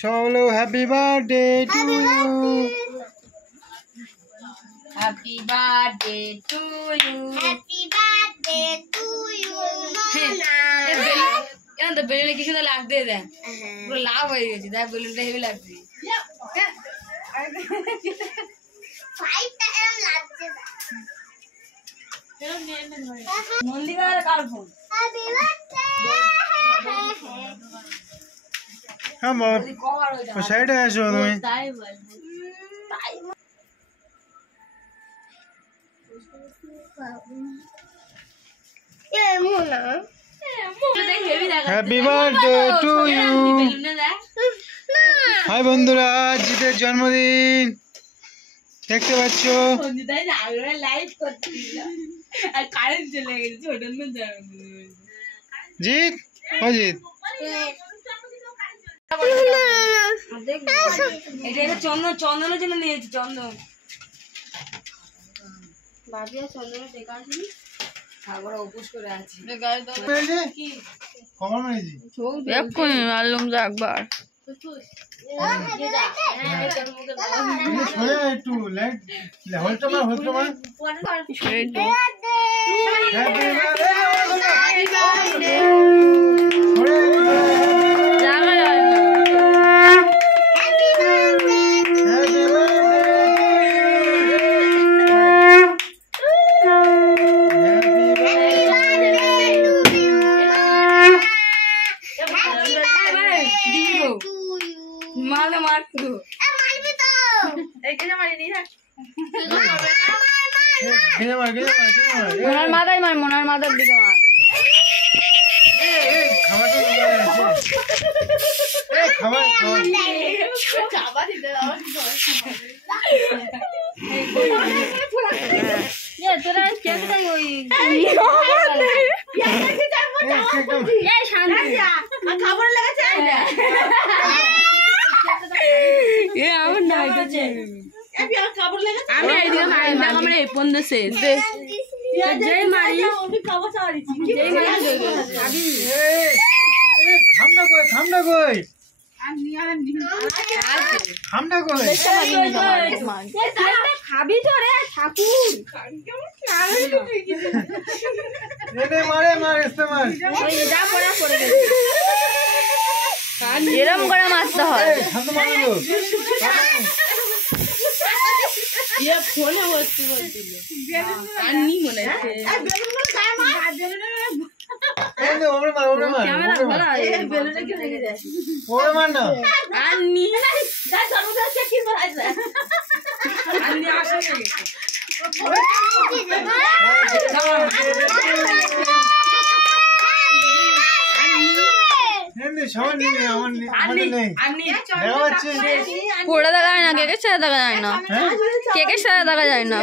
सब लोग happy birthday to you. Happy birthday to you. Happy birthday to you Mona. এখন তো বেলুনে কি সুন্দর লাগতে দেয়, পুরো লাভ হয়ে গেছে। দেখ বেলুনটা হেভি লাগছে। ফাইটটা এরকম লাগছে না। মন্দিকার কার ফোন? Happy birthday. हाँ बहुत কভার হয়ে যাবে। साइड है ऐसे तुम्हें তাই বল। ये Mona happy birthday to you. Hi বন্ধুরা, জিতের জন্মদিন দেখতে পাচ্ছ। জিত ও জিত এটা চন্দন, চন্দনের জন্য নিয়েছি চন্দন। বাবিয়া চন্দনের দেখা আসেনি, খাবার উপোস করে আছে। কি খবর মেরেছি এক্ষুনি মারলুম তো একবার। একটু লাইট হলটা মার হলটা মার। হ্যাপি বার্থডে মালে মার তো মারবি তো। এখানে মারিনি না। গিয়ে মার গিয়ে মার গিয়ে মার। মোনার মাথায় মার, মোনার মাথার দিকে মার। খাবারটা নিয়ে আসো। খাবার খাবার চাবা দিতে দাও। তোরা কেকটাই ওই খাবার লাগাচ্ছে আমার না আমি এইদিকে মারি না, আমার এই পন্দ শেষ যেই মারি যেই মারি খামটা কই খামটা কই খামটা কই খাবি তো রে ঠাকুর। নে মারে মার এসে মার। যা পড়া পড়ে গেছে, এরম করে মারতে হয়। শান্ত মারো ফোনে ভর্তি বলছিল আর নি মনে হচ্ছে এই নে ওরে মার ওরে মার ক্যামেরা খোলা বেলুনে কি লেগে যায় ওরে মার না আর নি যা সর্বদা সে কি বলাইছে আর নি আসে সবার নিয়ে আমাদের নেই দেখা যাচ্ছে পড়ে দেখা যায় না, কেকের সাথে দেখা যায় না, কেকের সাথে দেখা যায় না।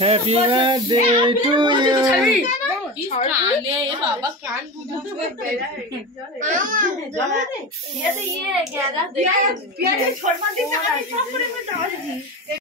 Happy birthday to you.